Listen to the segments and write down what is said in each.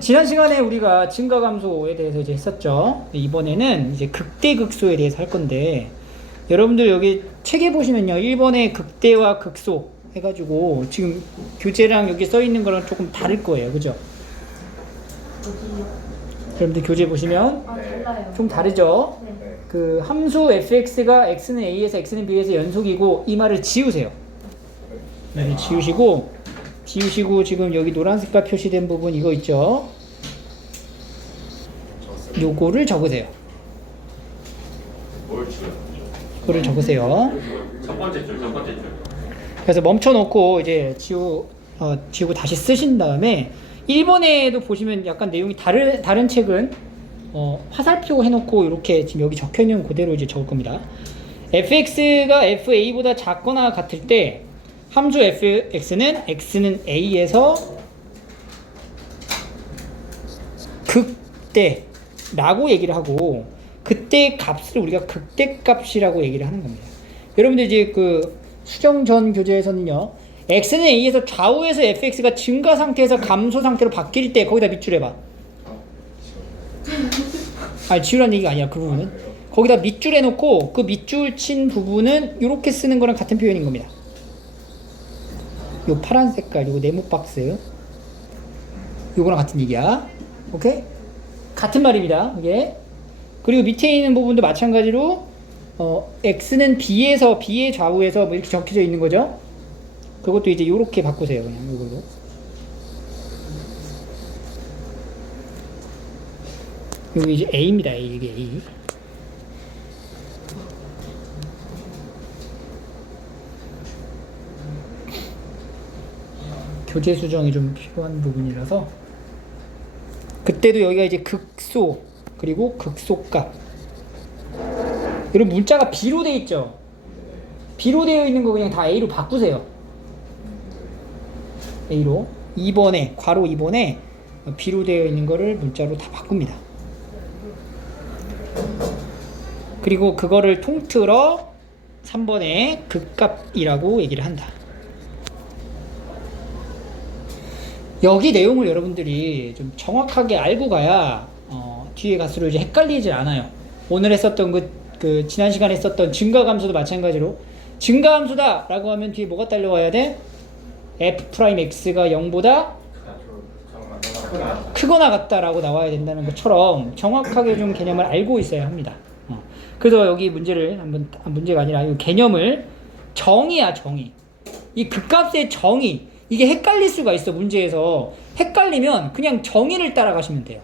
지난 시간에 우리가 증가감소에 대해서 이제 했었죠. 이번에는 이제 극대극소에 대해서 할 건데, 여러분들 여기 책에 보시면요, 1번에 극대와 극소 해가지고 지금 교재랑 여기 써 있는 거랑 조금 다를 거예요, 그죠? 여러분들 교재 보시면 달라요. 좀 다르죠? 네. 그 함수 fx가 x는 a에서 x는 b에서 연속이고, 이 말을 지우세요. 네, 지우시고 지금 여기 노란 색깔 표시된 부분 이거 있죠? 요거를 적으세요. 뭘 지금? 그거를 적으세요. 첫 번째 줄. 그래서 멈춰놓고 이제 지우고 다시 쓰신 다음에 1번에도 보시면 약간 내용이 다른 책은 화살표 해놓고 이렇게 지금 여기 적혀있는 그대로 이제 적을 겁니다. fx가 fa보다 작거나 같을 때 함수 fx는 x는 a에서 극대라고 얘기를 하고, 그때 값을 우리가 극대값이라고 얘기를 하는 겁니다. 여러분들 이제 그 수정 전 교재에서는요, x는 a에서 좌우에서 fx가 증가 상태에서 감소 상태로 바뀔 때 거기다 밑줄 해봐. 아니, 지우라는 얘기가 아니야. 그 부분은 거기다 밑줄 해놓고 그 밑줄 친 부분은 이렇게 쓰는 거랑 같은 표현인 겁니다. 요 파란 색깔, 요거 네모 박스, 요거랑 같은 얘기야. 오케이? 같은 말입니다. 이게. 그리고 밑에 있는 부분도 마찬가지로 x는 b에서 b의 좌우에서 뭐 이렇게 적혀져 있는 거죠. 그것도 이제 요렇게 바꾸세요. 그냥 요걸로. 여기 이제 a입니다. 이게 a. 교재 수정이 좀 필요한 부분이라서, 그때도 여기가 이제 극소 그리고 극소값. 여러분 문자가 b로 돼 있죠? b로 되어 있는 거 그냥 다 a로 바꾸세요. a로 2번에 괄호 2번에 b로 되어 있는 거를 문자로 다 바꿉니다. 그리고 그거를 통틀어 3번에 극값이라고 얘기를 한다. 여기 내용을 여러분들이 좀 정확하게 알고 가야 뒤에 갈수록 이제 헷갈리질 않아요. 오늘 했었던 그 지난 시간에 했었던 증가함수도 마찬가지로, 증가함수다 라고 하면 뒤에 뭐가 딸려와야 돼? f'x가 0보다 크거나 같다라고 나와야 된다는 것처럼 정확하게 좀 개념을 알고 있어야 합니다. 그래서 여기 문제가 아니라 이 개념을, 정의야, 정의. 이 극값의 정의, 이게 헷갈릴 수가 있어. 문제에서 헷갈리면 그냥 정의를 따라가시면 돼요.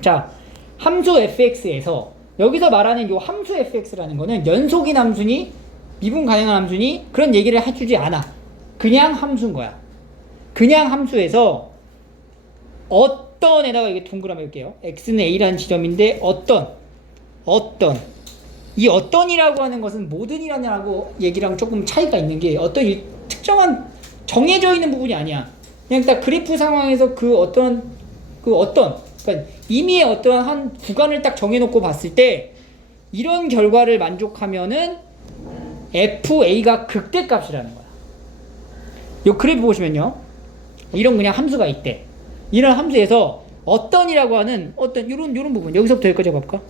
자, 함수 fx에서 여기서 말하는 이 함수 fx라는 거는 연속인 함수니 미분 가능한 함수니 그런 얘기를 해주지 않아. 그냥 함수인 거야. 그냥 함수에서 어떤에다가 이게 동그라미 할게요. x는 a라는 지점인데 어떤 이 어떤이라고 하는 것은 모든이라고 얘기랑 조금 차이가 있는 게, 어떤 특정한 정해져 있는 부분이 아니야. 그냥 딱 그래프 상황에서 그러니까 임의의 어떠한 한 구간을 딱 정해놓고 봤을 때 이런 결과를 만족하면은 fa가 극대값이라는 거야. 요 그래프 보시면요, 이런 그냥 함수가 있대. 이런 함수에서 어떤이라고 하는 어떤 요런 부분, 여기서부터 여기까지 볼까?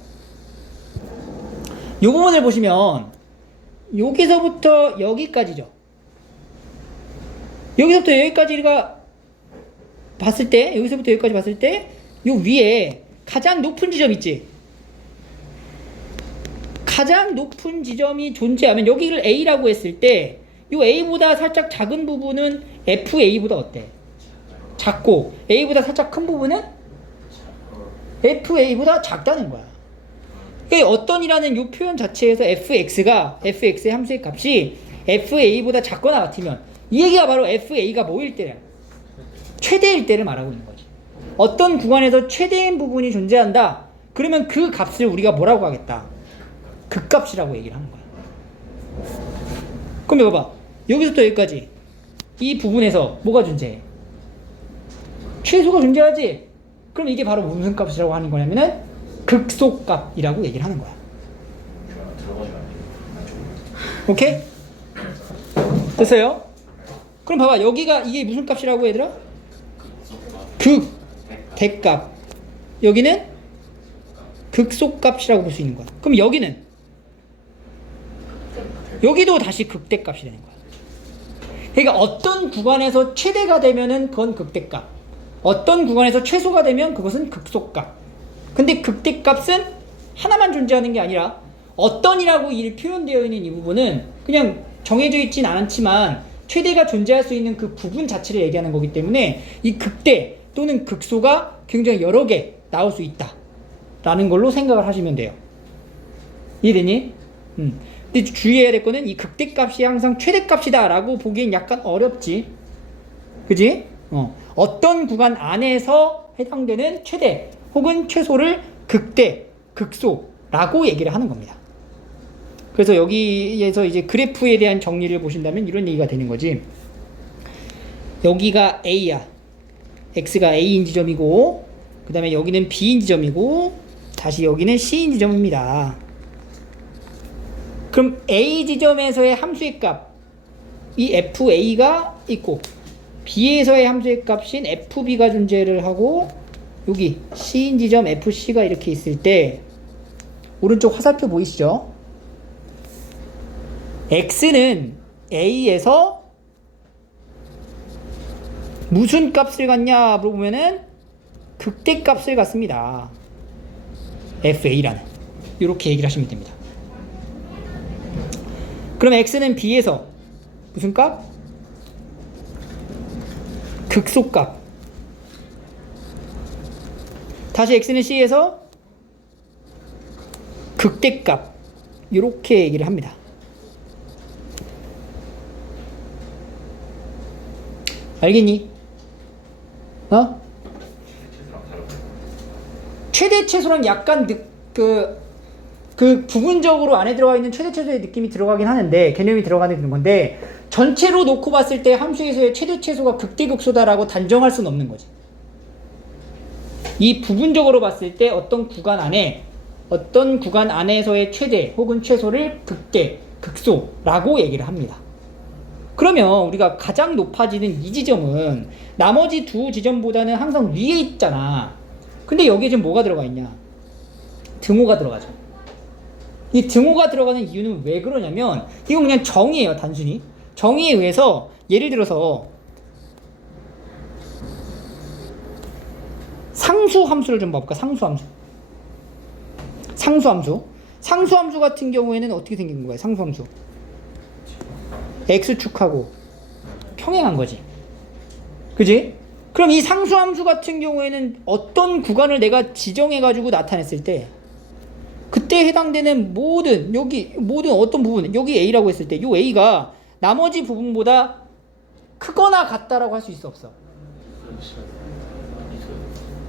요 부분을 보시면 여기서부터 여기까지죠. 여기서부터 여기까지가 봤을 때, 여기서부터 여기까지 봤을 때, 요 위에 가장 높은 지점 있지? 가장 높은 지점이 존재하면 여기를 A라고 했을 때, 요 A보다 살짝 작은 부분은 FA보다 어때? 작고, A보다 살짝 큰 부분은 FA보다 작다는 거야. 그러니까 어떤이라는 요 표현 자체에서 fx의 함수의 값이 FA보다 작거나 같으면, 이 얘기가 바로 FA가 뭐일 때야? 최대일 때를 말하고 있는 거지. 어떤 구간에서 최대인 부분이 존재한다. 그러면 그 값을 우리가 뭐라고 하겠다? 극값이라고 얘기를 하는 거야. 그럼 이거 봐. 여기서부터 여기까지 이 부분에서 뭐가 존재해? 최소가 존재하지? 그럼 이게 바로 무슨 값이라고 하는 거냐면은 극소값이라고 얘기를 하는 거야. 오케이? 됐어요? 그럼 봐봐, 여기가 이게 무슨 값이라고 얘들아? 극대값. 여기는 극소값이라고 볼 수 있는 거야. 그럼 여기는 여기도 다시 극대값이 되는 거야. 그러니까 어떤 구간에서 최대가 되면은 그건 극대값, 어떤 구간에서 최소가 되면 그것은 극소값. 근데 극대값은 하나만 존재하는 게 아니라 어떤이라고 이 표현되어 있는 이 부분은 그냥 정해져 있진 않지만 최대가 존재할 수 있는 그 부분 자체를 얘기하는 거기 때문에 이 극대 또는 극소가 굉장히 여러 개 나올 수 있다 라는 걸로 생각을 하시면 돼요. 이해되니? 근데 주의해야 될 거는 이 극대값이 항상 최대값이다 라고 보기엔 약간 어렵지. 그지? 어떤 구간 안에서 해당되는 최대 혹은 최소를 극대, 극소라고 얘기를 하는 겁니다. 그래서 여기에서 이제 그래프에 대한 정리를 보신다면 이런 얘기가 되는 거지. 여기가 A야. X가 A인 지점이고, 그 다음에 여기는 B인 지점이고, 다시 여기는 C인 지점입니다. 그럼 A 지점에서의 함수의 값, 이 FA가 있고, B에서의 함수의 값인 FB가 존재를 하고, 여기 C인 지점 FC가 이렇게 있을 때, 오른쪽 화살표 보이시죠? X는 A에서 무슨 값을 갖냐 물어보면은 극대값을 갖습니다. FA라는. 이렇게 얘기를 하시면 됩니다. 그럼 X는 B에서 무슨 값? 극소값. 다시 X는 C에서 극대값. 이렇게 얘기를 합니다. 알겠니? 최대 최소랑 약간 그 부분적으로 안에 들어가 있는 최대 최소의 느낌이 들어가긴 하는데, 개념이 들어가는 건데, 전체로 놓고 봤을 때 함수에서의 최대 최소가 극대 극소다라고 단정할 수는 없는 거지. 이 부분적으로 봤을 때 어떤 구간 안에서의 최대 혹은 최소를 극대 극소라고 얘기를 합니다. 그러면 우리가 가장 높아지는 이 지점은 나머지 두 지점보다는 항상 위에 있잖아. 근데 여기에 지금 뭐가 들어가 있냐? 등호가 들어가죠. 이 등호가 들어가는 이유는 왜 그러냐면, 이건 그냥 정의예요. 단순히 정의에 의해서, 예를 들어서 상수함수를 좀 봐볼까? 상수함수 같은 경우에는 어떻게 생긴 거예요? 상수함수 X축하고 평행한 거지. 그지? 그럼 이 상수함수 같은 경우에는 어떤 구간을 내가 지정해가지고 나타냈을 때, 그때 해당되는 모든 어떤 부분, 여기 A라고 했을 때, 요 A가 나머지 부분보다 크거나 같다라고 할 수 있어, 없어?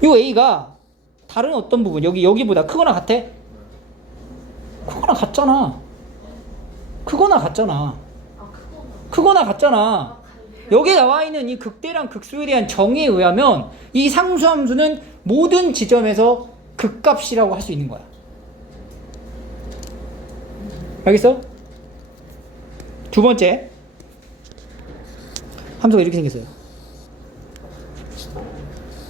요 A가 다른 어떤 부분, 여기보다 크거나 같아? 크거나 같잖아. 여기에 나와 있는 이 극대랑 극소에 대한 정의에 의하면 이 상수함수는 모든 지점에서 극값이라고 할 수 있는 거야. 알겠어? 두 번째, 함수가 이렇게 생겼어요.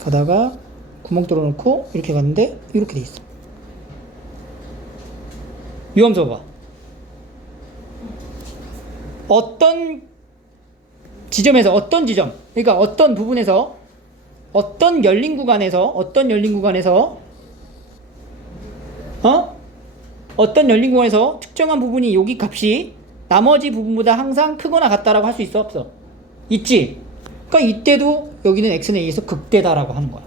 가다가 구멍 뚫어놓고 이렇게 갔는데 이렇게 돼 있어. 이 함수 봐봐. 어떤 지점에서, 그러니까 어떤 부분에서, 어떤 열린 구간에서 특정한 부분이 여기 값이 나머지 부분보다 항상 크거나 같다라고 할 수 있어, 없어? 있지? 그러니까 이때도 여기는 x는 a에서 극대다라고 하는 거야.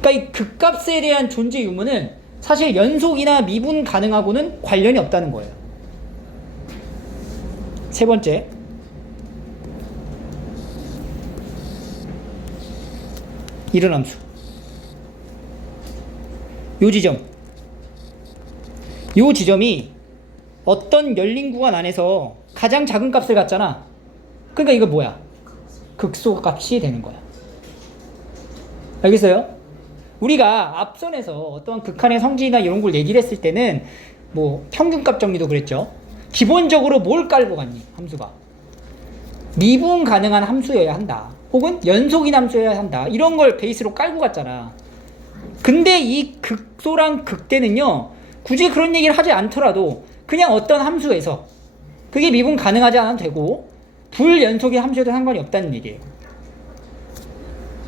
그러니까 이 극값에 대한 존재 유무는 사실 연속이나 미분 가능하고는 관련이 없다는 거예요. 세 번째, 이런 함수. 요 지점이 어떤 열린 구간 안에서 가장 작은 값을 갖잖아. 그러니까 이거 뭐야? 극소값이 되는 거야. 알겠어요? 우리가 앞선에서 어떤 극한의 성질이나 이런 걸 얘기를 했을 때는 뭐 평균값 정리도 그랬죠. 기본적으로 뭘 깔고 갔니? 함수가 미분 가능한 함수여야 한다. 혹은 연속인 함수여야 한다. 이런 걸 베이스로 깔고 갔잖아. 근데 이 극소랑 극대는요, 굳이 그런 얘기를 하지 않더라도 그냥 어떤 함수에서 그게 미분 가능하지 않아도 되고 불연속의 함수에도 상관이 없다는 얘기예요.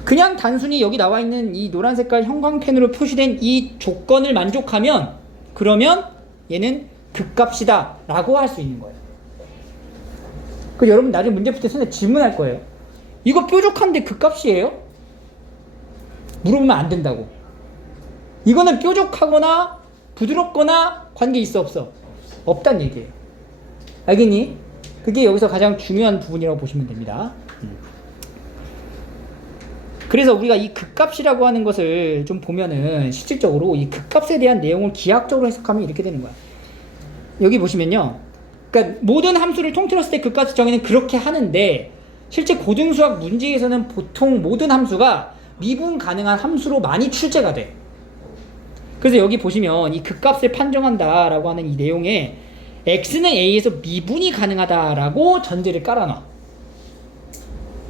그냥 단순히 여기 나와 있는 이 노란 색깔 형광펜으로 표시된 이 조건을 만족하면 그러면 얘는 극값이다 라고 할 수 있는 거예요. 그 여러분 나중에 문제 풀 때 선생님 질문할 거예요. 이거 뾰족한데 극값이에요? 물어보면 안 된다고. 이거는 뾰족하거나 부드럽거나 관계 있어 없어? 없단 얘기예요. 알겠니? 그게 여기서 가장 중요한 부분이라고 보시면 됩니다. 그래서 우리가 이 극값이라고 하는 것을 좀 보면은 실질적으로 이 극값에 대한 내용을 기하학적으로 해석하면 이렇게 되는 거야. 여기 보시면요. 그러니까 모든 함수를 통틀었을 때 극값 정의는 그렇게 하는데 실제 고등수학 문제에서는 보통 모든 함수가 미분 가능한 함수로 많이 출제가 돼. 그래서 여기 보시면 이 극값을 판정한다 라고 하는 이 내용에 x는 a에서 미분이 가능하다라고 전제를 깔아놔.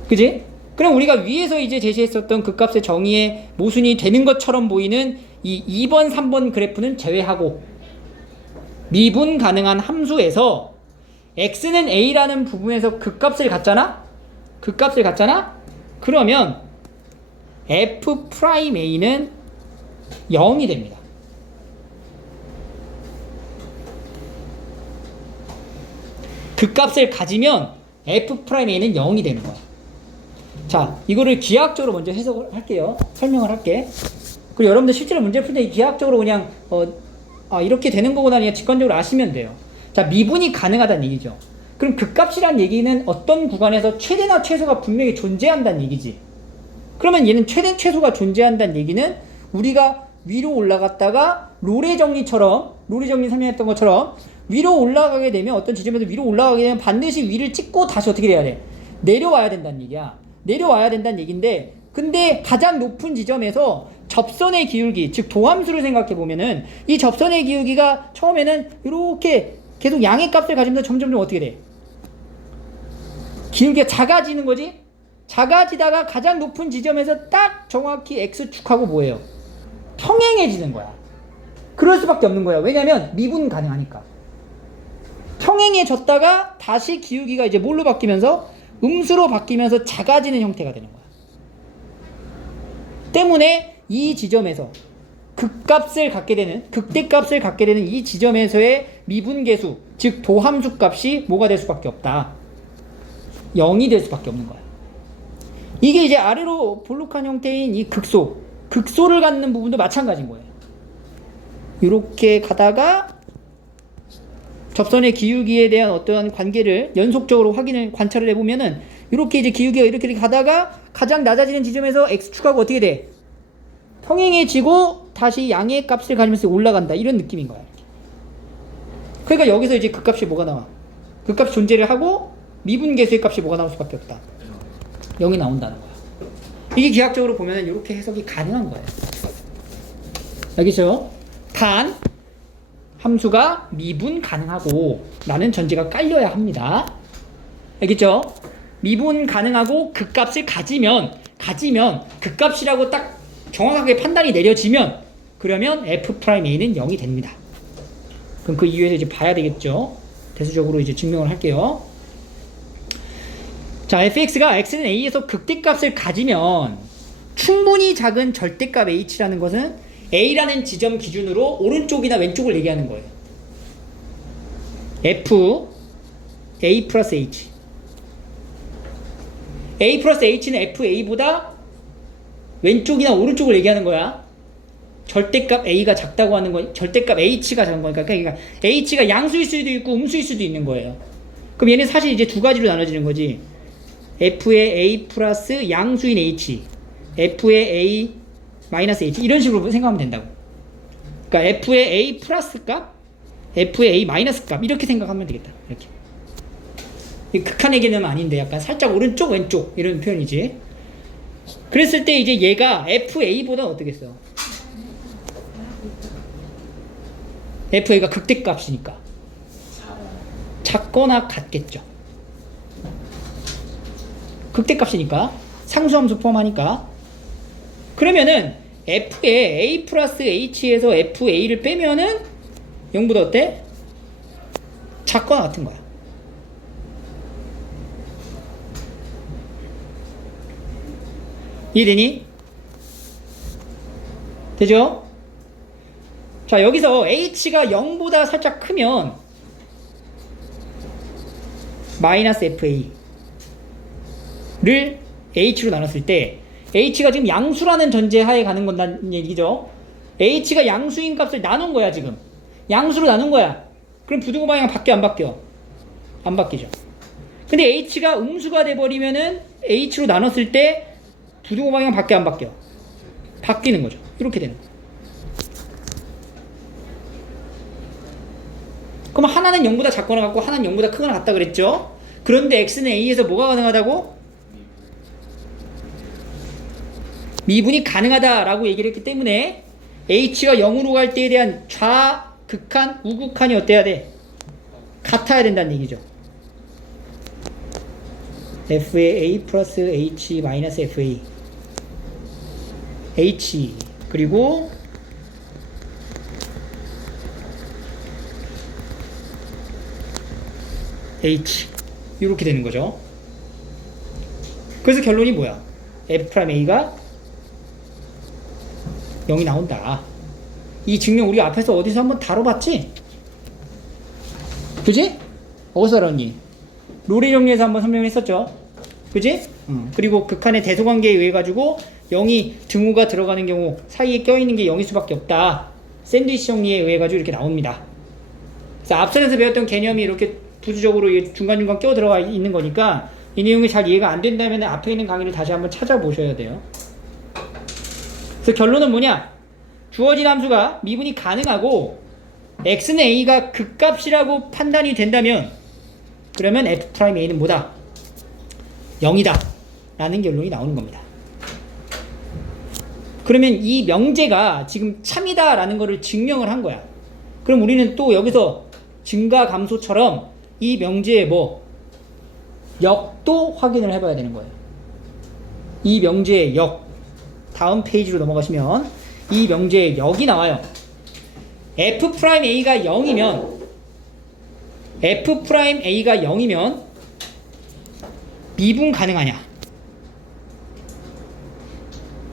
그지? 그럼 우리가 위에서 이제 제시했었던 극값의 정의의 모순이 되는 것처럼 보이는 이 2번, 3번 그래프는 제외하고 미분 가능한 함수에서 x는 a라는 부분에서 극값을 갖잖아? 극값을 갖잖아? 그러면 f'a는 0이 됩니다. 극값을 가지면 f'a는 0이 되는 거야. 자, 이거를 기하학적으로 먼저 해석을 할게요. 설명을 할게. 그리고 여러분들 실제로 문제 풀 때 기하학적으로 그냥 이렇게 되는 거구나 그냥 직관적으로 아시면 돼요. 자, 미분이 가능하다는 얘기죠. 그럼 극값이란 얘기는 어떤 구간에서 최대나 최소가 분명히 존재한다는 얘기지. 그러면 얘는 최대 최소가 존재한다는 얘기는 우리가 위로 올라갔다가 로레 정리 설명했던 것처럼 위로 올라가게 되면 어떤 지점에서 위로 올라가게 되면 반드시 위를 찍고 다시 어떻게 돼야 돼? 내려와야 된다는 얘기야. 내려와야 된다는 얘기인데 근데 가장 높은 지점에서 접선의 기울기, 즉 도함수를 생각해 보면은 이 접선의 기울기가 처음에는 이렇게 계속 양의 값을 가지면서 점점 어떻게 돼? 기울기가 작아지는 거지? 작아지다가 가장 높은 지점에서 딱 정확히 x축하고 뭐예요? 평행해지는 거야. 그럴 수밖에 없는 거야. 왜냐면 미분 가능하니까. 평행해졌다가 다시 기울기가 이제 뭘로 바뀌면서 음수로 바뀌면서 작아지는 형태가 되는 거야. 때문에 이 지점에서 극값을 갖게 되는, 극대값을 갖게 되는 이 지점에서의 미분계수, 즉 도함수 값이 뭐가 될 수밖에 없다. 0이 될 수밖에 없는 거야. 이게 이제 아래로 볼록한 형태인 이 극소를 갖는 부분도 마찬가지인 거예요. 이렇게 가다가 접선의 기울기에 대한 어떠한 관계를 연속적으로 관찰을 해보면은 이렇게 이제 기울기가 이렇게 가다가 가장 낮아지는 지점에서 x축하고 어떻게 돼? 평행해지고 다시 양의 값을 가지면서 올라간다. 이런 느낌인 거야. 그러니까 여기서 이제 극값이 뭐가 나와? 극값 존재를 하고 미분계수의 값이 뭐가 나올 수밖에 없다. 0이 나온다는 거야. 이게 기하학적으로 보면은 이렇게 해석이 가능한 거예요. 알겠죠? 단 함수가 미분 가능하고 라는 전제가 깔려야 합니다. 알겠죠? 미분 가능하고 극값을 가지면 극값이라고 딱 정확하게 판단이 내려지면 그러면 f'a는 0이 됩니다. 그럼 그 이유에서 이제 봐야 되겠죠? 대수적으로 이제 증명을 할게요. 자, fx가 x는 a에서 극대값을 가지면 충분히 작은 절대값 h라는 것은 a라는 지점 기준으로 오른쪽이나 왼쪽을 얘기하는 거예요. f a 플러스 h a 플러스 h는 fa보다 왼쪽이나 오른쪽을 얘기하는 거야. 절대값 a가 작다고 하는 거, 절대값 h가 작은 거니까 그러니까 h가 양수일 수도 있고 음수일 수도 있는 거예요. 그럼 얘는 사실 이제 두 가지로 나눠지는 거지. f의 a 플러스 양수인 h, f의 a 마이너스 h 이런 식으로 생각하면 된다고. 그러니까 f의 a 플러스 값, f의 a 마이너스 값 이렇게 생각하면 되겠다. 이렇게. 극한 얘기는 아닌데 약간 살짝 오른쪽 왼쪽 이런 표현이지. 그랬을 때 이제 얘가 fa보다 어떻겠어? fa가 극대값이니까 작거나 같겠죠. 극대값이니까 상수함수 포함하니까. 그러면은 f에 a 플러스 h에서 fa를 빼면은 0보다 어때? 작거나 같은 거야. 이해되니? 되죠? 자, 여기서 h가 0보다 살짝 크면 마이너스 fa를 h로 나눴을 때 h가 지금 양수라는 전제하에 가는 건다는 얘기죠. h가 양수인 값을 나눈 거야. 지금 양수로 나눈 거야. 그럼 부등호 방향 바뀌어 안 바뀌어? 안 바뀌죠. 근데 h가 음수가 돼버리면은 h로 나눴을 때 부등호 방향 바뀌어 안 바뀌어? 바뀌는 거죠. 이렇게 되는 거예요. 그럼 하나는 0보다 작거나 같고 하나는 0보다 크거나 같다 그랬죠? 그런데 x는 a에서 뭐가 가능하다고? 미분이 가능하다라고 얘기를 했기 때문에 h가 0으로 갈 때에 대한 좌극한, 우극한이 어때야 돼? 같아야 된다는 얘기죠. f의 a 플러스 h 마이너스 fa h 그리고 h 이렇게 되는 거죠. 그래서 결론이 뭐야? f'a가 0이 나온다. 이 증명 우리 앞에서 어디서 한번 다뤄봤지? 그지? 어디서 다뤘니? 롤의 정리에서 한번 설명했었죠. 그지? 그리고 극한의 대소관계에 의해 가지고 0이 등호가 들어가는 경우 사이에 껴있는 게 0일 수밖에 없다. 샌드위치 정리에 의해 가지고 이렇게 나옵니다. 그래서 앞선에서 배웠던 개념이 이렇게 부수적으로 중간중간 끼어 들어가 있는 거니까 이 내용이 잘 이해가 안 된다면 앞에 있는 강의를 다시 한번 찾아보셔야 돼요. 그래서 결론은 뭐냐? 주어진 함수가 미분이 가능하고 x는 a가 극값이라고 판단이 된다면 그러면 f'a는 뭐다? 0이다 라는 결론이 나오는 겁니다. 그러면 이 명제가 지금 참이다 라는 거를 증명을 한 거야. 그럼 우리는 또 여기서 증가 감소처럼 이 명제의 역도 확인을 해봐야 되는 거예요. 이 명제의 역, 다음 페이지로 넘어가시면 이 명제의 역이 나와요. f'a가 0이면 f'a가 0이면 미분 가능하냐?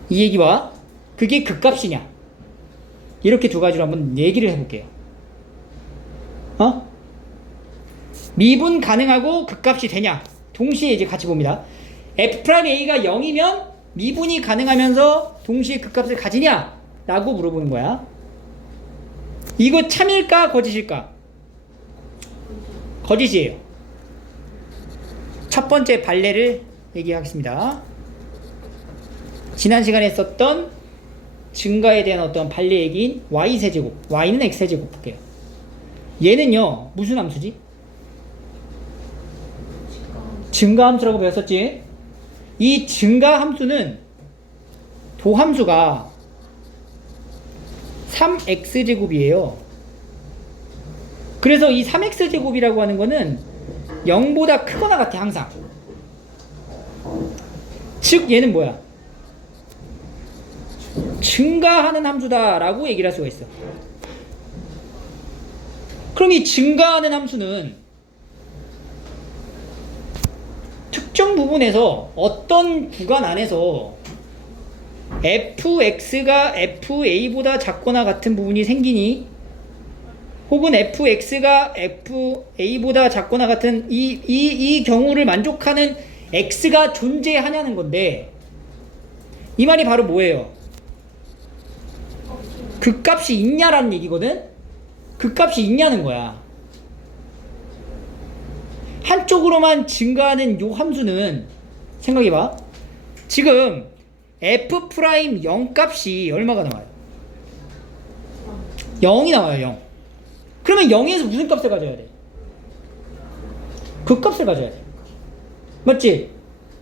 이 얘기와 그게 극값이냐? 이렇게 두 가지로 한번 얘기를 해볼게요. 미분 가능하고 극값이 되냐? 동시에 이제 같이 봅니다. f'a가 0이면 미분이 가능하면서 동시에 극값을 가지냐? 라고 물어보는 거야. 이거 참일까 거짓일까? 거짓이에요. 첫 번째 발레를 얘기하겠습니다. 지난 시간에 썼던 증가에 대한 어떤 발레 얘기인 y세제곱, y는 x세제곱 볼게요. 얘는요 무슨 함수지? 증가함수라고 배웠었지? 이 증가함수는 도함수가 3x제곱이에요. 그래서 이 3x제곱이라고 하는 거는 0보다 크거나 같아 항상. 즉 얘는 뭐야? 증가하는 함수다 라고 얘기를 할 수가 있어. 그럼 이 증가하는 함수는 특정 부분에서 어떤 구간 안에서 fx가 fa보다 작거나 같은 부분이 생기니 혹은 fx가 fa보다 작거나 같은 이 경우를 만족하는 x가 존재하냐는 건데 이 말이 바로 뭐예요? 극값이 있냐라는 얘기거든? 극값이 있냐는 거야. 한쪽으로만 증가하는 요 함수는 생각해봐. 지금 f'0 값이 얼마가 나와요? 0이 나와요. 0. 그러면 0에서 무슨 값을 가져야 돼? 극값을 가져야 돼. 맞지?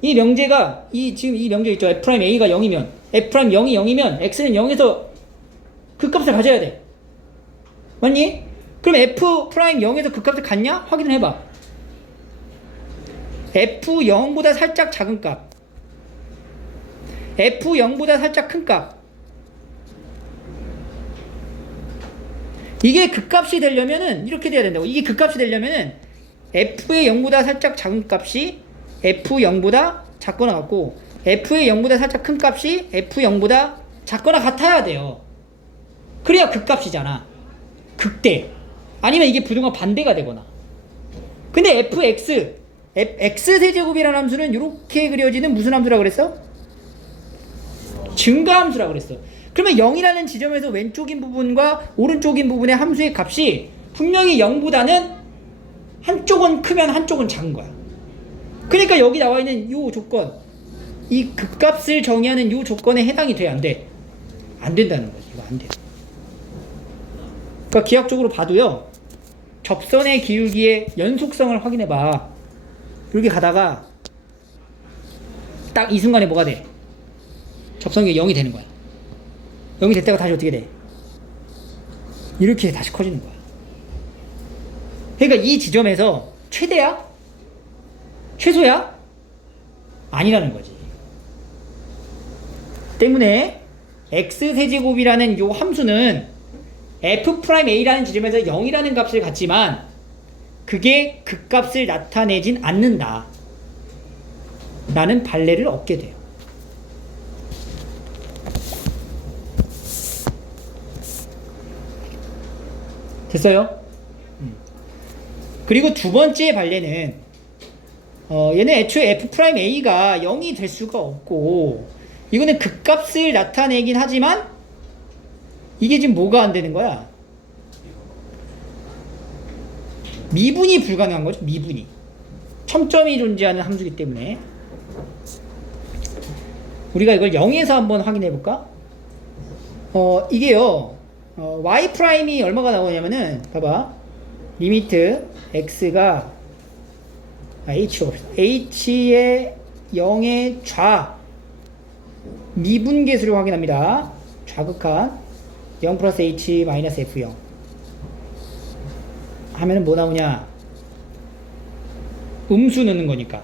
이 명제가 지금 이 명제 있죠. f'a가 0이면 f'0이 0이면 x는 0에서 극값을 가져야 돼. 맞니? 그럼 f'0에서 극값을 갖냐? 확인을 해봐. f0보다 살짝 작은 값 F0보다 살짝 큰 값. 이게 극값이 되려면은 이렇게 돼야 된다고. 이게 극값이 되려면은 F의 0보다 살짝 작은 값이 F0보다 작거나 같고, F의 0보다 살짝 큰 값이 F0보다 작거나 같아야 돼요. 그래야 극값이잖아. 극대. 아니면 이게 부등호 반대가 되거나. 근데 X세제곱이라는 함수는 이렇게 그려지는 무슨 함수라고 그랬어? 증가함수라고 그랬어. 그러면 0이라는 지점에서 왼쪽인 부분과 오른쪽인 부분의 함수의 값이 분명히 0보다는 한쪽은 크면 한쪽은 작은 거야. 그러니까 여기 나와 있는 이 조건, 이 극값을 정의하는 이 조건에 해당이 돼, 안 돼? 안 된다는 거지. 이거 안 돼. 그러니까 기하학적으로 봐도요, 접선의 기울기의 연속성을 확인해 봐. 이렇게 가다가 딱 이 순간에 뭐가 돼? 접선이 0이 되는 거야. 0이 됐다가 다시 어떻게 돼? 이렇게 다시 커지는 거야. 그러니까 이 지점에서 최대야? 최소야? 아니라는 거지. 때문에 x세제곱이라는 요 함수는 f'a라는 지점에서 0이라는 값을 갖지만 그게 극값을 나타내진 않는다 라는 발레를 얻게 돼요. 됐어요? 그리고 두 번째 발레는 얘는 애초에 f'a가 0이 될 수가 없고, 이거는 극값을 나타내긴 하지만 이게 지금 뭐가 안 되는 거야? 미분이 불가능한 거죠. 미분이. 첨점이 존재하는 함수이기 때문에. 우리가 이걸 0에서 한번 확인해 볼까? 이게요, y' 얼마가 나오냐면은, 봐봐. 리미트 x가 h로 h의 0의 좌 미분계수를 확인합니다. 좌극한 0 플러스 h 마이너스 f0 하면은 뭐 나오냐? 음수 넣는 거니까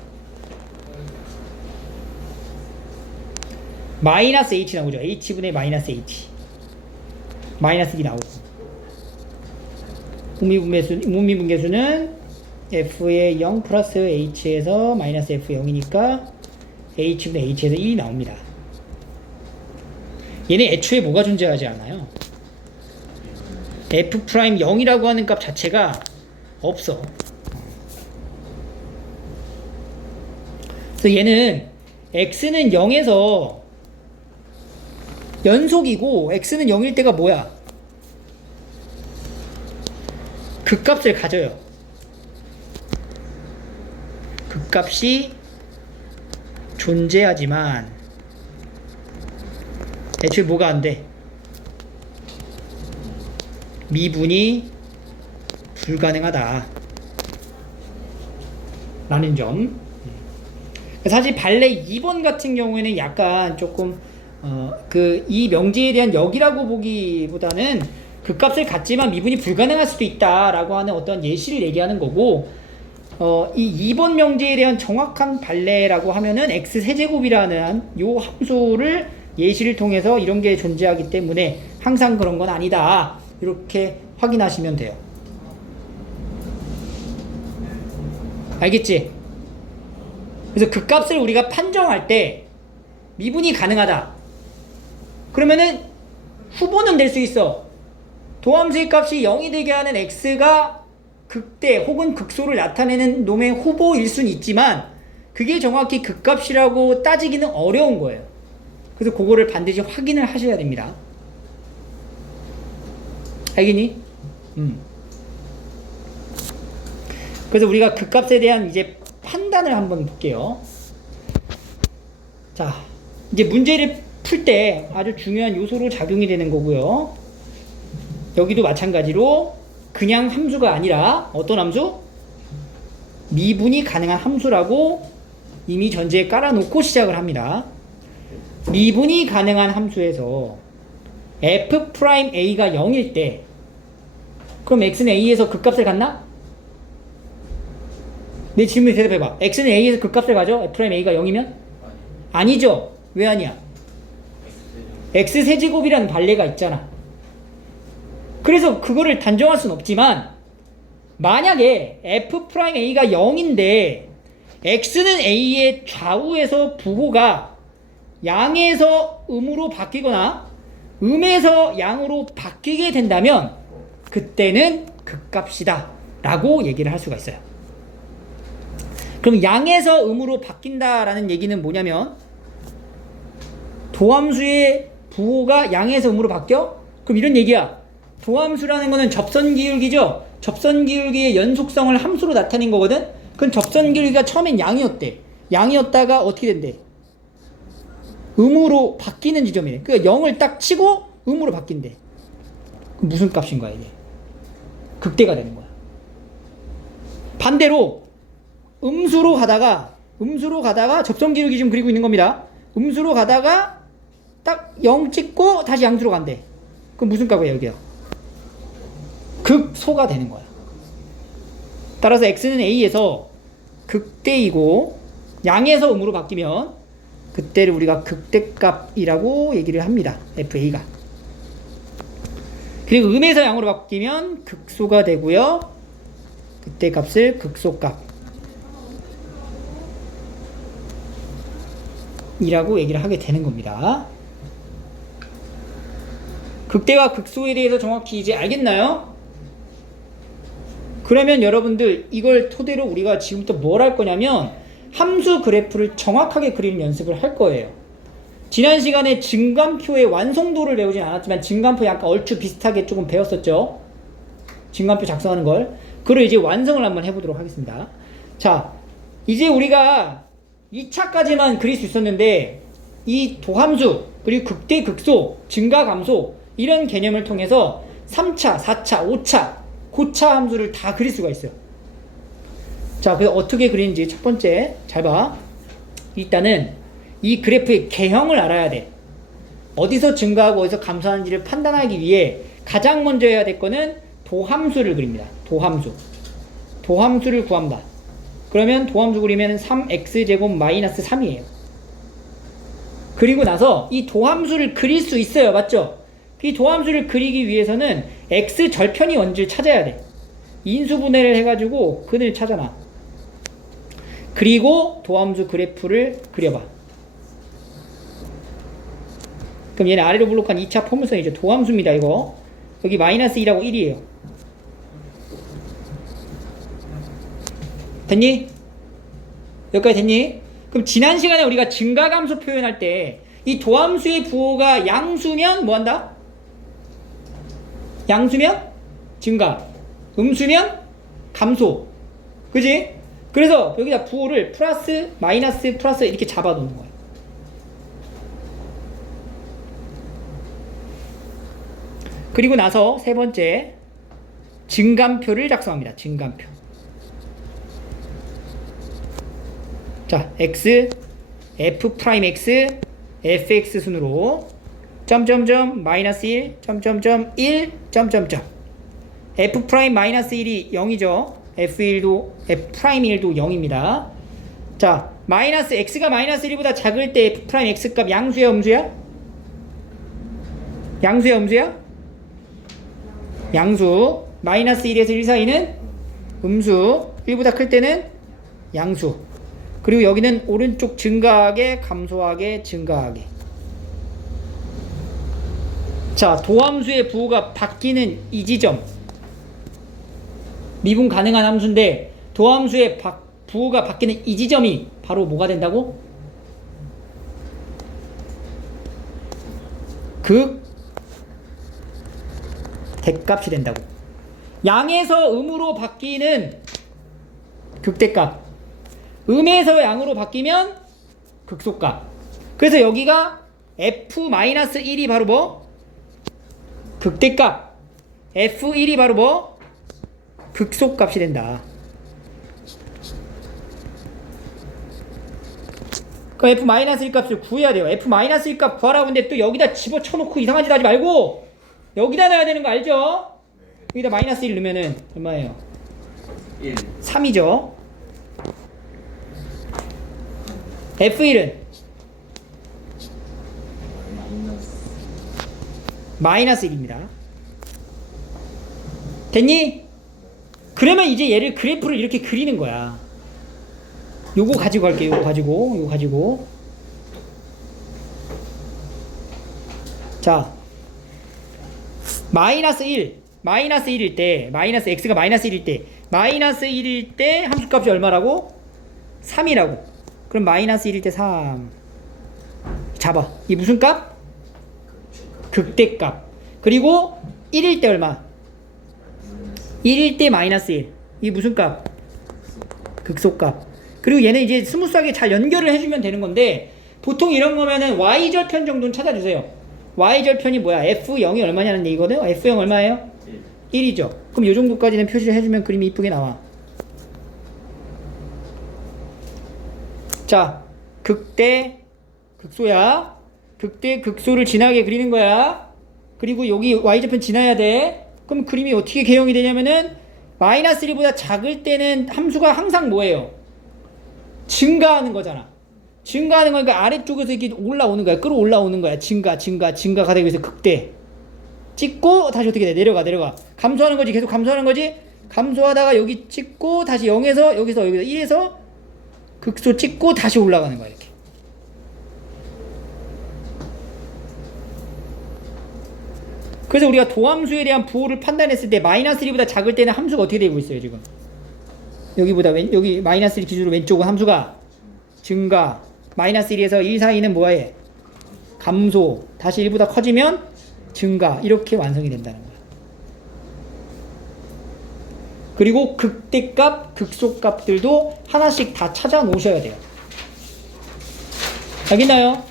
마이너스 h 나오죠. h분의 마이너스 h 마이너스 1 나오고, 우미분계수는 f의 0 플러스 h에서 마이너스 f0이니까 h분의 h에서 1이 나옵니다. 얘는 애초에 뭐가 존재하지 않아요? f'0이라고 하는 값 자체가 없어. 그래서 얘는 x는 0에서 연속이고 x는 0일 때가 뭐야? 극값을 가져요. 극값이 존재하지만 애초에 뭐가 안 돼? 미분이 불가능하다 라는 점. 사실 발레 2번 같은 경우에는 약간 조금 이 명제에 대한 역이라고 보기보다는 극값을 갖지만 미분이 불가능할 수도 있다라고 하는 어떤 예시를 얘기하는 거고, 이 2번 명제에 대한 정확한 발레라고 하면은 x세제곱이라는 요 함수를 예시를 통해서 이런 게 존재하기 때문에 항상 그런 건 아니다, 이렇게 확인하시면 돼요. 알겠지? 그래서 극값을 우리가 판정할 때 미분이 가능하다 그러면은 후보는 될 수 있어. 도함수의 값이 0이 되게 하는 x가 극대 혹은 극소를 나타내는 놈의 후보일 수는 있지만 그게 정확히 극값이라고 따지기는 어려운 거예요. 그래서 그거를 반드시 확인을 하셔야 됩니다. 알겠니? 그래서 우리가 극값에 대한 이제 판단을 한번 볼게요. 자, 이제 문제를 풀 때 아주 중요한 요소로 작용이 되는 거고요. 여기도 마찬가지로 그냥 함수가 아니라 어떤 함수? 미분이 가능한 함수라고 이미 전제에 깔아놓고 시작을 합니다. 미분이 가능한 함수에서 f'a가 0일 때 그럼 x는 a에서 극값을 갖나? 내 질문에 대답해봐. x는 a에서 극값을 가죠? f'a가 0이면? 아니죠. 왜 아니야? x세제곱이라는 관례가 있잖아. 그래서 그거를 단정할 수는 없지만 만약에 f'A가 0인데 x는 a의 좌우에서 부호가 양에서 음으로 바뀌거나 음에서 양으로 바뀌게 된다면 그때는 극값이다 라고 얘기를 할 수가 있어요. 그럼 양에서 음으로 바뀐다라는 얘기는 뭐냐면 도함수의 부호가 양에서 음으로 바뀌어? 그럼 이런 얘기야. 도함수라는 거는 접선기울기죠. 접선기울기의 연속성을 함수로 나타낸 거거든. 그럼 접선기울기가 처음엔 양이었대. 양이었다가 어떻게 된대? 음으로 바뀌는 지점이래. 그러니까 0을 딱 치고 음으로 바뀐대. 그럼 무슨 값인 거야 이게? 극대가 되는 거야. 반대로 음수로 가다가 접선기울기 지금 그리고 있는 겁니다. 음수로 가다가 딱 0 찍고 다시 양수로 간대. 그럼 무슨 값이야 여기요? 극소가 되는 거야. 따라서 x는 a에서 극대이고 양에서 음으로 바뀌면 그때를 우리가 극대값이라고 얘기를 합니다. FA가. 그리고 음에서 양으로 바뀌면 극소가 되고요. 극대값을 극소값 이라고 얘기를 하게 되는 겁니다. 극대와 극소에 대해서 정확히 이제 알겠나요? 그러면 여러분들 이걸 토대로 우리가 지금부터 뭘 할 거냐면 함수 그래프를 정확하게 그리는 연습을 할 거예요. 지난 시간에 증간표의 완성도를 배우진 않았지만 증간표 약간 얼추 비슷하게 조금 배웠었죠. 증간표 작성하는 걸. 그걸 이제 완성을 한번 해보도록 하겠습니다. 자, 이제 우리가 2차까지만 그릴 수 있었는데 이 도함수 그리고 극대 극소 증가 감소 이런 개념을 통해서 3차, 4차, 5차 고차 함수를 다 그릴 수가 있어요. 자, 그래서 어떻게 그리는지 첫 번째 잘 봐. 일단은 이 그래프의 개형을 알아야 돼. 어디서 증가하고 어디서 감소하는지를 판단하기 위해 가장 먼저 해야 될 거는 도함수를 그립니다. 도함수를 구합니다. 그러면 도함수 그리면 3x제곱 마이너스 3이에요. 그리고 나서 이 도함수를 그릴 수 있어요. 맞죠? 이 도함수를 그리기 위해서는 x 절편이 뭔지를 찾아야 돼. 인수분해를 해가지고 근을 찾아놔. 그리고 도함수 그래프를 그려봐. 그럼 얘는 아래로 블록한 2차 포물선이죠. 도함수입니다. 이거 여기 마이너스 2라고 1이에요. 됐니? 여기까지 됐니? 그럼 지난 시간에 우리가 증가감소 표현할 때 이 도함수의 부호가 양수면 뭐한다? 양수면 증가, 음수면 감소. 그지? 그래서 여기다 부호를 플러스, 마이너스, 플러스 이렇게 잡아놓는 거예요. 그리고 나서 세 번째 증간표를 작성합니다. 증간표. 자, x, f'x, fx 순으로 점점점 마이너스 1, 점점점 1, 점점점 f 프라임 마이너스 1이 0이죠. f1도 f'1도 0입니다. 자, 마이너스 x가 마이너스 1보다 작을 때 f 프라임 x 값 양수야 음수야? 양수야 음수야? 양수. 마이너스 1에서 1 사이는 음수. 1보다 클 때는 양수. 그리고 여기는 오른쪽 증가하게 감소하게 증가하게. 자, 도함수의 부호가 바뀌는 이 지점 미분 가능한 함수인데 도함수의 부호가 바뀌는 이 지점이 바로 뭐가 된다고? 극대값이 된다고. 양에서 음으로 바뀌는 극대값, 음에서 양으로 바뀌면 극소값. 그래서 여기가 f-1이 바로 뭐? 극대값. f1이 바로 뭐? 극소값이 된다. 그 f-1 값을 구해야 돼요. f-1 값 구하라고 했는데 또 여기다 집어쳐놓고 이상한 짓 하지 말고 여기다 넣어야 되는 거 알죠? 여기다 마이너스 1 넣으면은 얼마예요? 1. 3이죠. F1은 마이너스 1입니다. 됐니? 그러면 이제 얘를 그래프를 이렇게 그리는 거야. 요거 가지고 갈게요. 요거 가지고. 자, 마이너스 1일 때, 마이너스 x가 마이너스 1일 때, 마이너스 1일 때 함수값이 얼마라고? 3이라고. 그럼 마이너스 1일 때 3. 잡아. 이 무슨 값? 극대값. 그리고 1일 때 얼마? 1일 때 마이너스 1. 이 무슨 값? 극소값. 그리고 얘는 이제 스무스하게 잘 연결을 해주면 되는 건데, 보통 이런 거면은 y절편 정도는 찾아주세요. y절편이 뭐야? f0이 얼마냐는 얘기거든? f0 얼마예요? 1이죠. 그럼 이 정도까지는 표시를 해주면 그림이 이쁘게 나와. 자, 극대, 극소야. 극대, 극소를 진하게 그리는 거야. 그리고 여기 y절편 지나야 돼. 그럼 그림이 어떻게 개형이 되냐면은 마이너스 1보다 작을 때는 함수가 항상 뭐예요? 증가하는 거잖아. 증가하는 거니까 아래쪽에서 이렇게 올라오는 거야. 끌어올라오는 거야. 증가가 되고 있어. 극대. 찍고 다시 어떻게 돼? 내려가. 감소하는 거지. 계속 감소하는 거지. 감소하다가 여기 찍고 다시 0에서 여기서 1에서 극소 찍고 다시 올라가는 거야. 이렇게. 그래서 우리가 도함수에 대한 부호를 판단했을 때 마이너스 1보다 작을 때는 함수가 어떻게 되고 있어요, 지금? 여기 마이너스 1 기준으로 왼쪽은 함수가 증가. 마이너스 1에서 1 사이는 뭐해? 감소. 다시 1보다 커지면 증가. 이렇게 완성이 된다는 거야. 그리고 극대값, 극소값들도 하나씩 다 찾아 놓으셔야 돼요. 알겠나요?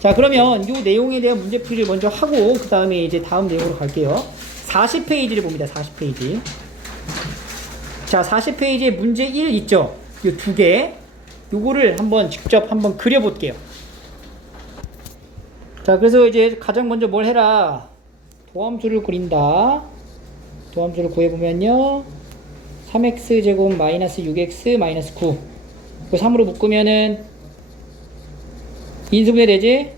자, 그러면 이 내용에 대한 문제풀이를 먼저 하고 그 다음에 이제 다음 내용으로 갈게요. 40페이지를 봅니다. 40페이지. 자, 40페이지에 문제 1 있죠? 이 두 개. 요거를 직접 한번 그려볼게요. 자, 그래서 이제 가장 먼저 뭘 해라? 도함수를 그린다. 도함수를 구해보면요. 3x제곱 마이너스 6x 마이너스 9. 그 3으로 묶으면은 인수분해 되지?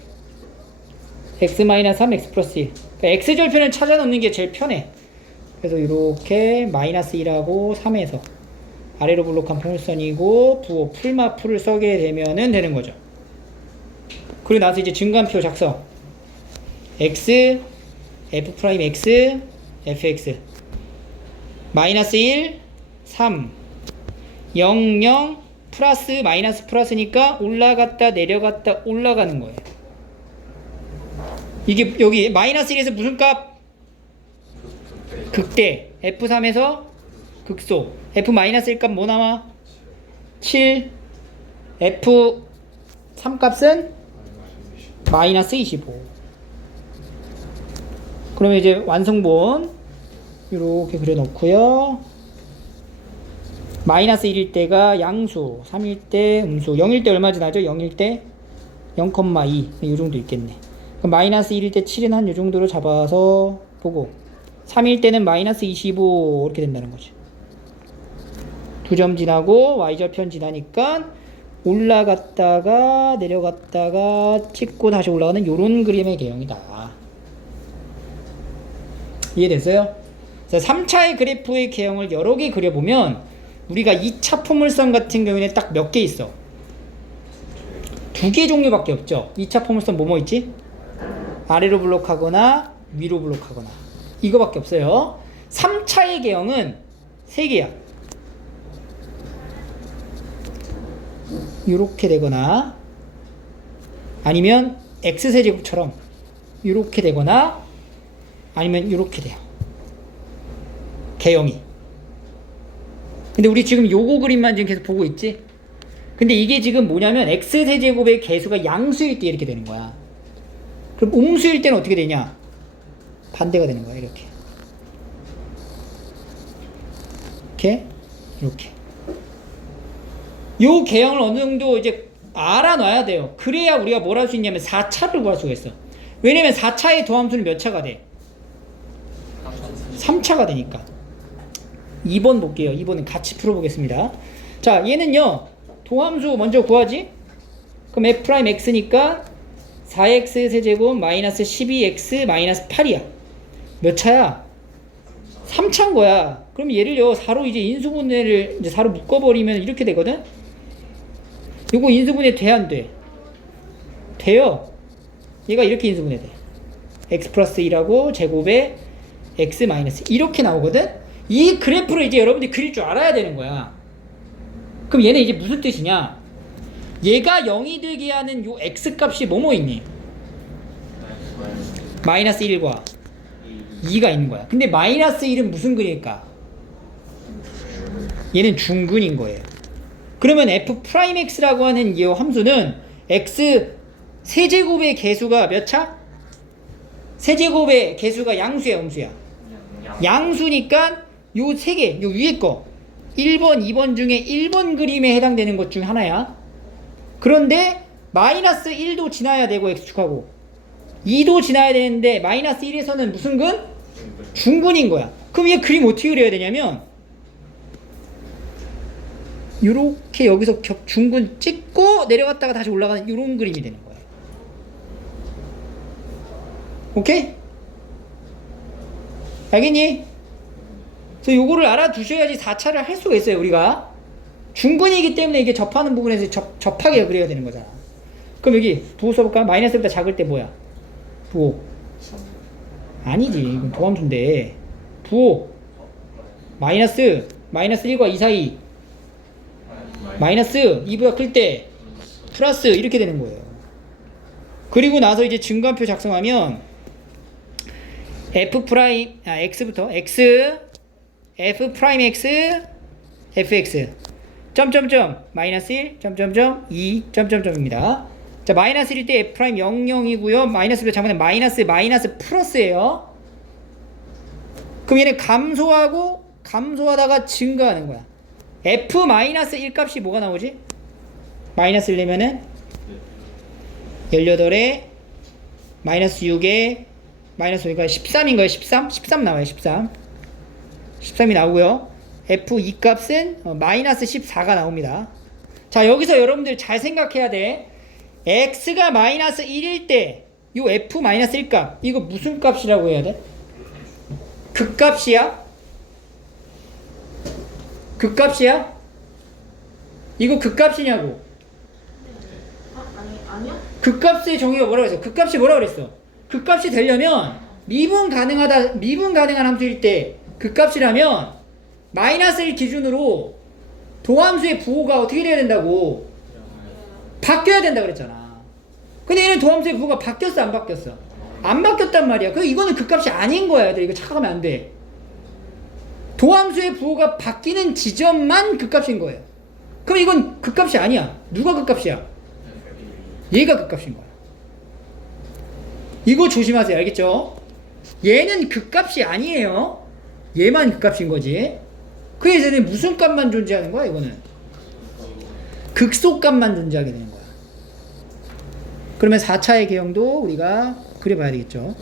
x 마이너스 3, x 플러스 1. 그러니까 x절편을 찾아 놓는 게 제일 편해. 그래서 이렇게 마이너스 1하고 3에서 아래로 블록한 평행선이고 부호 풀마풀을 써게 되면은 되는 거죠. 그리고 나서 이제 증간표 작성. x, f'x, fx. 마이너스 1, 3, 0, 0, 플러스, 마이너스 플러스니까 올라갔다 내려갔다 올라가는 거예요. 이게 여기 마이너스 1에서 무슨 값? 극대. f3에서 극소. f 마이너스 1 값 뭐 나와? 7. f3 값은 마이너스 25. 그러면 이제 완성본 이렇게 그려놓고요. 마이너스 1일 때가 양수, 3일 때 음수, 0일 때 얼마 지나죠? 0일 때 0,2 이 정도 있겠네. 그럼 마이너스 1일 때 7은 한 이 정도로 잡아서 보고 3일 때는 마이너스 25 이렇게 된다는 거지. 두 점 지나고 y절편 지나니까 올라갔다가 내려갔다가 찍고 다시 올라가는 요런 그림의 개형이다. 이해됐어요? 자, 3차의 그래프의 개형을 여러 개 그려보면 우리가 2차 포물선 같은 경우에는 딱 몇 개 있어? 두 개 종류밖에 없죠. 2차 포물선 뭐뭐 있지? 아래로 블록하거나 위로 블록하거나 이거밖에 없어요. 3차의 개형은 3개야. 이렇게 되거나 아니면 x세제곱처럼 이렇게 되거나 아니면 이렇게 돼요. 개형이. 근데 우리 지금 요거 그림만 지금 계속 보고 있지? 근데 이게 지금 뭐냐면 x세제곱의 개수가 양수일 때 이렇게 되는 거야. 그럼 음수일 때는 어떻게 되냐? 반대가 되는 거야. 이렇게 요 개형을 어느 정도 이제 알아놔야 돼요. 그래야 우리가 뭘 할 수 있냐면 4차를 구할 수가 있어. 왜냐면 4차의 도함수는 몇 차가 돼? 3차가 되니까. 2번 볼게요. 2번은 같이 풀어보겠습니다. 자, 얘는요 도함수 먼저 구하지. 그럼 f'x니까 4x 세제곱 마이너스 12x 마이너스 8이야. 몇 차야? 3차인 거야. 그럼 얘를요 4로 이제 인수분해를 이제 4로 묶어버리면 이렇게 되거든. 요거 인수분해 돼 안 돼? 돼요. 얘가 이렇게 인수분해 돼. x 플러스 1하고 제곱에 x 마이너스 이렇게 나오거든. 이 그래프를 이제 여러분들이 그릴 줄 알아야 되는 거야. 그럼 얘는 이제 무슨 뜻이냐? 얘가 0이 되게 하는 요 x 값이 뭐뭐 있니? 마이너스 1과 2가 있는 거야. 근데 마이너스 1은 무슨 근일까? 얘는 중근인 거예요. 그러면 f'x라고 하는 이 함수는 x 세제곱의 개수가 몇 차? 세제곱의 개수가 양수야, 음수야? 양수니까 요 세 개, 요 위에 거 1번, 2번 중에 1번 그림에 해당되는 것 중 하나야. 그런데 마이너스 1도 지나야 되고 x축하고 2도 지나야 되는데 마이너스 1에서는 무슨 근? 중근인 거야. 그럼 얘 그림 어떻게 그려야 되냐면 요렇게 여기서 중근 찍고 내려갔다가 다시 올라가는 요런 그림이 되는 거야. 오케이? 알겠니? 그래서 요거를 알아두셔야지 4차를 할 수가 있어요. 우리가 중근이기 때문에 이게 접하는 부분에서 접하게 그려야 되는 거잖아. 그럼 여기 부호 써볼까? 마이너스보다 작을 때 뭐야? 부호. 아니지, 이건 도함수인데 부호 마이너스 1과 2 사이 마이너스 2보다 클 때 플러스 이렇게 되는 거예요. 그리고 나서 이제 증가표 작성하면 x부터 x f 프라임 x fx 점점점 마이너스 1 점점점 2 점점점입니다. 자, 마이너스 1일 때 f 프라임 00이고요. 마이너스보다 작으면 마이너스 플러스예요. 그럼 얘는 감소하다가 증가하는 거야. f 마이너스 1 값이 뭐가 나오지? 마이너스 1내면은 18에 마이너스 6에 마이너스 5가 13인 거예요. 13 나와요. 13이 나오고요. f 2 값은 마이너스 14가 나옵니다. 자, 여기서 여러분들 잘 생각해야 돼. x가 마이너스 1일 때 요 f 마이너스 1 값 이거 무슨 값이라고 해야 돼? 극값이야? 극값이야? 이거 극값이냐고? 아니요? 극값의 정의가 뭐라고 했어? 극값이 뭐라고 그랬어? 극값이 되려면 미분 가능한 함수일 때 극값이라면 마이너스 1 기준으로 도함수의 부호가 어떻게 돼야 된다고? 바뀌어야 된다 그랬잖아. 근데 얘는 도함수의 부호가 바뀌었어, 안 바뀌었어? 안 바뀌었단 말이야. 그 이거는 극값이 아닌 거야. 얘들 이거 착각하면 안 돼. 도함수의 부호가 바뀌는 지점만 극값인 거예요. 그럼 이건 극값이 아니야. 누가 극값이야? 얘가 극값인 거야. 이거 조심하세요. 알겠죠? 얘는 극값이 아니에요. 얘만 극값인 거지. 그래서 얘는 무슨 값만 존재하는 거야? 이거는 극소값만 존재하게 되는 거야. 그러면 4차의 개형도 우리가 그려봐야 되겠죠.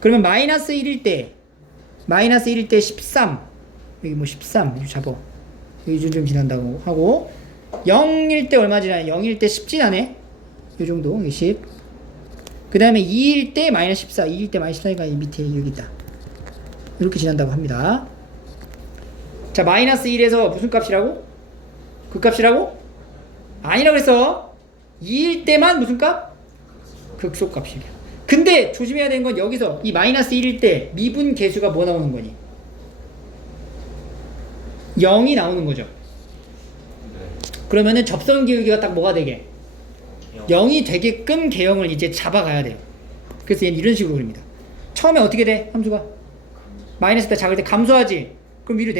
그러면 마이너스 1일 때 13 여기 뭐 13 이거 잡아. 여기 좀 지난다고 하고 0일 때 얼마 지나냐? 0일 때 10 지나네. 이 정도 10. 그 다음에 2일 때 마이너스 14 2일 때 마이너스 14가 밑에 여기 있다. 이렇게 지난다고 합니다. 자, 마이너스 1에서 무슨 값이라고? 극값이라고? 아니라고 그랬어. 2일 때만 무슨 값? 극소값이야. 근데 조심해야 되는 건 여기서 이 마이너스 1일 때 미분 계수가 뭐 나오는 거니? 0이 나오는 거죠. 그러면은 접선 기울기가 딱 뭐가 되게? 0이 되게끔 개형을 이제 잡아가야 돼요. 그래서 얘는 이런 식으로 그립니다. 처음에 어떻게 돼? 함수가? 마이너스보다 작을 때 감소하지? 그럼 위로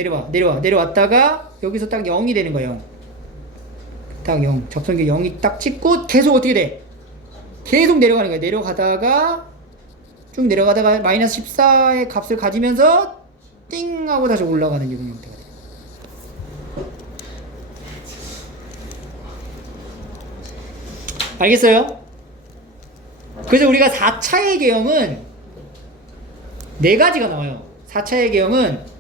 내려왔다가 여기서 딱 0이 되는 거야. 0. 딱 0. 접선기 0이 딱 찍고 계속 어떻게 돼? 계속 내려가는 거야. 내려가다가 쭉 내려가다가 마이너스 14의 값을 가지면서 띵 하고 다시 올라가는 이런 형태가 돼요. 알겠어요? 그래서 우리가 4차의 개형은 4가지가 나와요. 4차의 개형은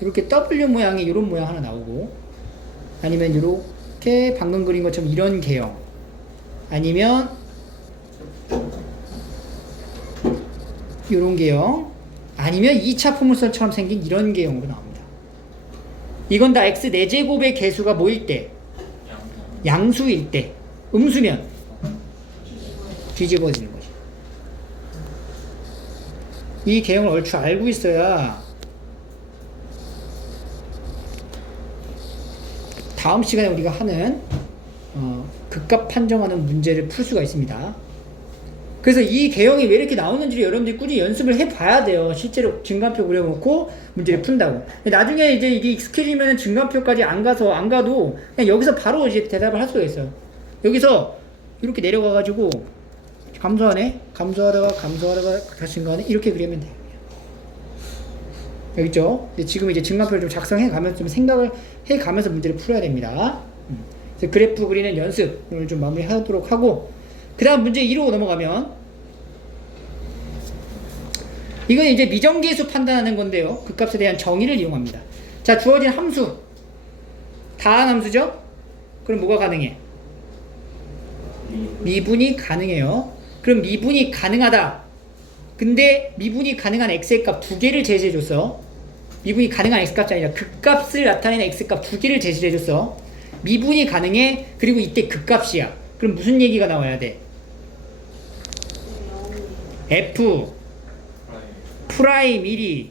이렇게 W 모양의 이런 모양 하나 나오고, 아니면 이렇게 방금 그린 것처럼 이런 개형, 아니면 이런 개형, 아니면 2차 포물선처럼 생긴 이런 개형으로 나옵니다. 이건 다 x 4제곱의 개수가 뭐일 때? 양수일 때. 음수면 뒤집어지는 거지. 이 개형을 얼추 알고 있어야 다음 시간에 우리가 하는 극값 판정하는 문제를 풀 수가 있습니다. 그래서 이 개형이 왜 이렇게 나오는지를 여러분들이 꾸준히 연습을 해봐야 돼요. 실제로 증간표 그려놓고 문제를 푼다고. 나중에 이제 이게 익숙해지면 증간표까지 안 가도 그냥 여기서 바로 이제 대답을 할 수가 있어요. 여기서 이렇게 내려가가지고 감소하다가 다시 증가하네, 이렇게 그리면 돼요. 여기 있죠? 지금 이제 증간표를 좀 작성해 가면서 좀 생각을 해 가면서 문제를 풀어야 됩니다. 그래서 그래프 그리는 연습을 좀 마무리하도록 하고, 그 다음 문제 2로 넘어가면, 이건 이제 미정계수 판단하는 건데요. 극값에 대한 정의를 이용합니다. 자, 주어진 함수. 다항 함수죠? 그럼 뭐가 가능해? 미분이 가능해요. 그럼 미분이 가능하다. 근데 미분이 가능한 x의 값 2개를 제시해줬어. 미분이 가능한 x값이 아니라 극값을 나타내는 x값 2개를 제시해줬어. 미분이 가능해. 그리고 이때 극값이야. 그럼 무슨 얘기가 나와야 돼? f 프라임 1이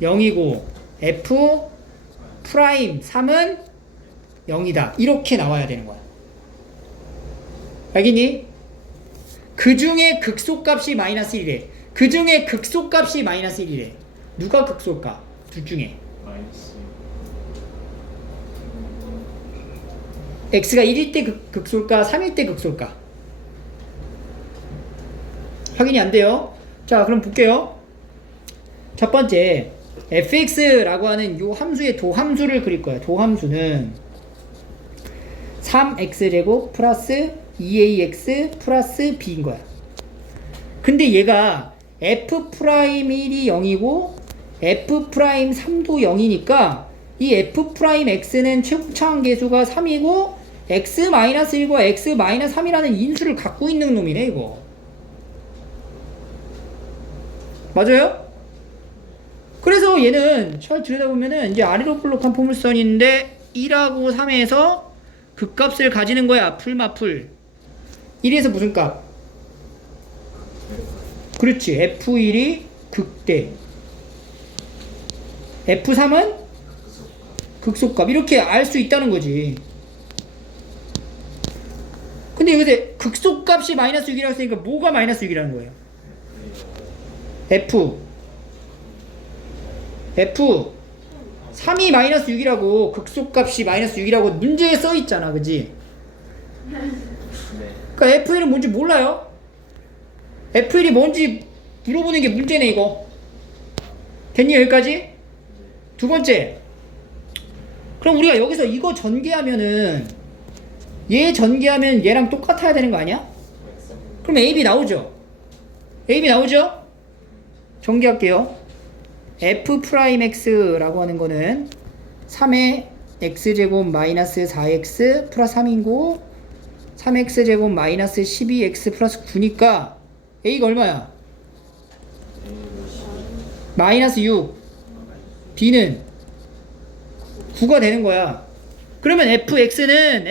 0이고 f 프라임 3은 0이다. 이렇게 나와야 되는 거야. 알겠니? 그 중에 극소값이 마이너스 1이래. 그 중에 극소값이 마이너스 1이래. 누가 극소일까? 둘 중에. x가 1일 때 극소일까? 3일 때 극소일까? 확인이 안 돼요. 자, 그럼 볼게요. 첫 번째, fx라고 하는 요 함수의 도함수를 그릴 거야. 도함수는 3x제곱 플러스 2ax 플러스 b인 거야. 근데 얘가 f'1이 0이고 f'3도 0이니까 이 f'x는 최고차항 계수가 3이고 x-1과 x-3이라는 인수를 갖고 있는 놈이네, 이거. 맞아요? 그래서 얘는 잘 들여다보면은 이제 아래로 볼록한 포물선인데 1하고 3에서 극값을 가지는 거야. 풀마풀. 1에서 무슨 값? 그렇지. F1이 극대. F3은 극소값. 이렇게 알 수 있다는 거지. 근데 여기서 극소값이 마이너스 6이라고 했으니까 뭐가 마이너스 6이라는 거예요? F 3이 마이너스 6이라고, 극소값이 마이너스 6이라고 문제에 써 있잖아. 그지? 그러니까 F1은 뭔지 몰라요? F1이 뭔지 물어보는 게 문제네, 이거. 됐니, 여기까지? 두 번째. 그럼 우리가 여기서 이거 전개하면은, 얘 전개하면 얘랑 똑같아야 되는 거 아니야? 그럼 AB 나오죠? AB 나오죠? 전개할게요. f'x라고 하는 거는 3의 x제곱 마이너스 4x 플러스 3이고 3x제곱 마이너스 12x 플러스 9니까 a가 얼마야? 마이너스 6. b는 9가 되는 거야. 그러면 fx는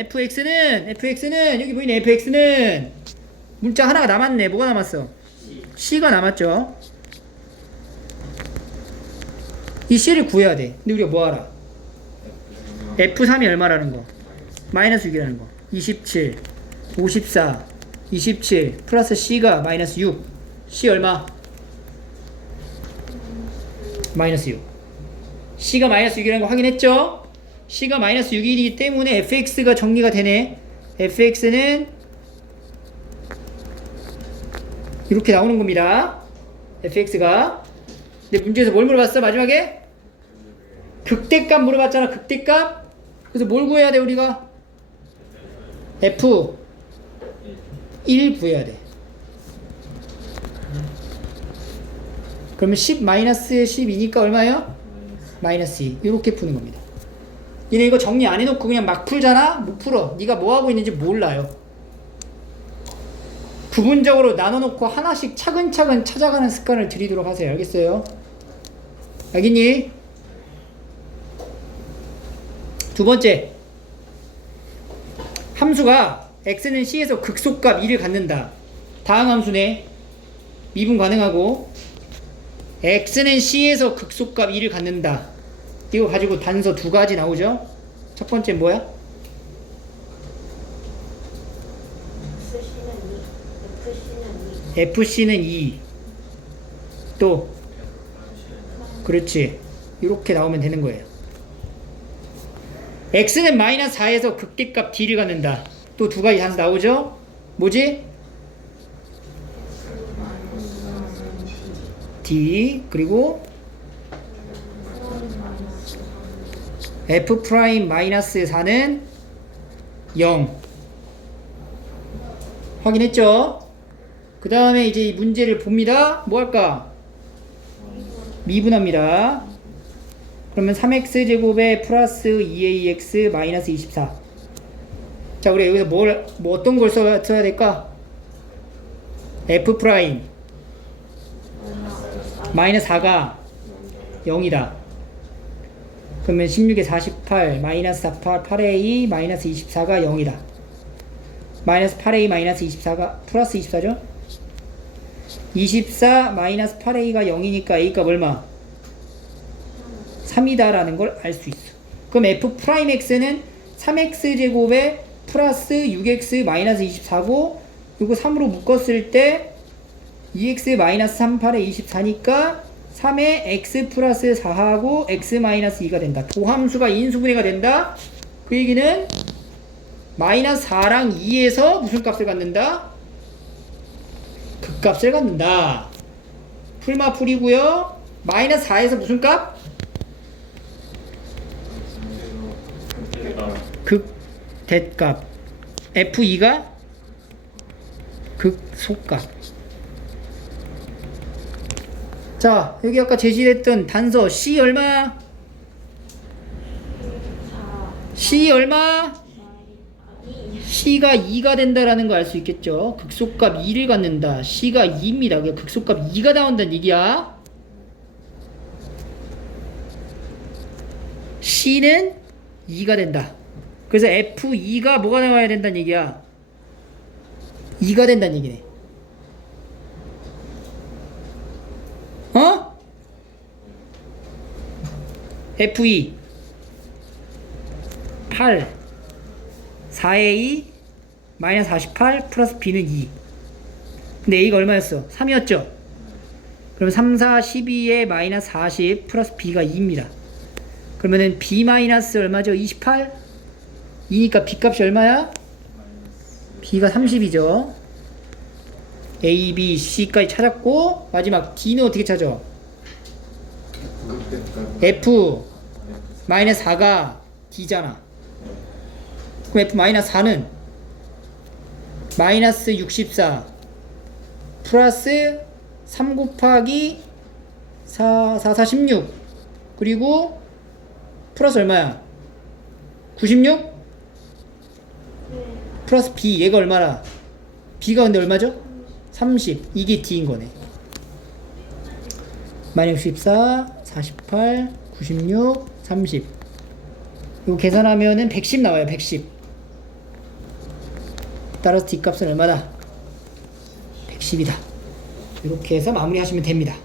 여기 보이네. fx는 문자 하나가 남았네. 뭐가 남았어? c가 남았죠. 이 c를 구해야 돼. 근데 우리가 뭐 알아? f3이 얼마라는 거? 마이너스 6이라는 거. 27, 54, 27 플러스 c가 마이너스 6. c 얼마? 마이너스 6. c가 마이너스 6이라는 거 확인했죠? c가 마이너스 6이기 때문에 fx가 정리가 되네. fx는 이렇게 나오는 겁니다. fx가. 근데 문제에서 뭘 물어봤어? 마지막에? 극대값 물어봤잖아. 극대값. 그래서 뭘 구해야 돼, 우리가? f 1 구해야 돼. 그러면 10 마이너스 12니까 얼마예요? 마이너스 2. 이렇게 푸는 겁니다. 얘네 이거 정리 안 해놓고 그냥 막 풀잖아? 못 풀어. 네가 뭐 하고 있는지 몰라요. 부분적으로 나눠놓고 하나씩 차근차근 찾아가는 습관을 들이도록 하세요. 알겠어요? 알겠니? 두 번째, 함수가 x는 c에서 극소값 2를 갖는다. 다항 함수네. 미분 가능하고 x는 c에서 극소값 2를 갖는다. 이거 가지고 단서 두 가지 나오죠? 첫 번째 뭐야? FC는 2. 또 그렇지. 이렇게 나오면 되는 거예요. x는 마이너스 4에서 극대값 d를 갖는다. 또 두 가지 단서 나오죠? 뭐지? d 그리고 f 프라임 마이너스 4는 0. 확인했죠? 그 다음에 이제 이 문제를 봅니다. 뭐 할까? 미분합니다. 그러면 3x제곱에 플러스 2ax 마이너스 24. 자, 우리 여기서 뭐 어떤 걸 써야 될까? f 프라임 마이너스 4가 0이다. 그러면 16에 48 마이너스 48 8a 마이너스 24가 0이다. 마이너스 8a 마이너스 24가 플러스 24죠? 24 마이너스 8a가 0이니까 a값 얼마? 3이다 라는 걸 알 수 있어. 그럼 f 프라임 x는 3x제곱에 플러스 6x 마이너스 24고 이거 3으로 묶었을 때 2x 마이너스 3 8에 24니까 3에 x 플러스 4하고 x 마이너스 2가 된다. 도함수가 인수분해가 된다. 그 얘기는 마이너스 4랑 2에서 무슨 값을 갖는다? 극값을 갖는다. 풀마 풀이고요. 마이너스 4에서 무슨 값? 극대값. F2가 극소값. 자, 여기 아까 제시했던 단서 C 얼마? C 얼마? C가 2가 된다라는 거 알 수 있겠죠? 극소값 2를 갖는다. C가 2입니다. 극소값 2가 나온다는 얘기야. C는 2가 된다. 그래서 F2가 뭐가 나와야 된다는 얘기야? 2가 된다는 얘기네. 어? F2 8 4a 마이너스 48 플러스 b는 2. 근데 a가 얼마였어? 3이었죠? 그럼 3, 4, 12에 마이너스 40 플러스 b가 2입니다. 그러면은 b 마이너스 얼마죠? 28? 2니까 b 값이 얼마야? b가 30이죠. a, b, c까지 찾았고 마지막 d는 어떻게 찾아? f 마이너스 4가 d잖아. 그럼 f 마이너스 4는 마이너스 64 플러스 3 곱하기 4, 16 그리고 플러스 얼마야? 96? 플러스 b 얘가 얼마나? b가 근데 얼마죠? 30 이게 d인 거네. 마이너스 64 48 96 30 이거 계산하면은 110 나와요. 110 따라서 d 값은 얼마다? 110이다. 이렇게 해서 마무리하시면 됩니다.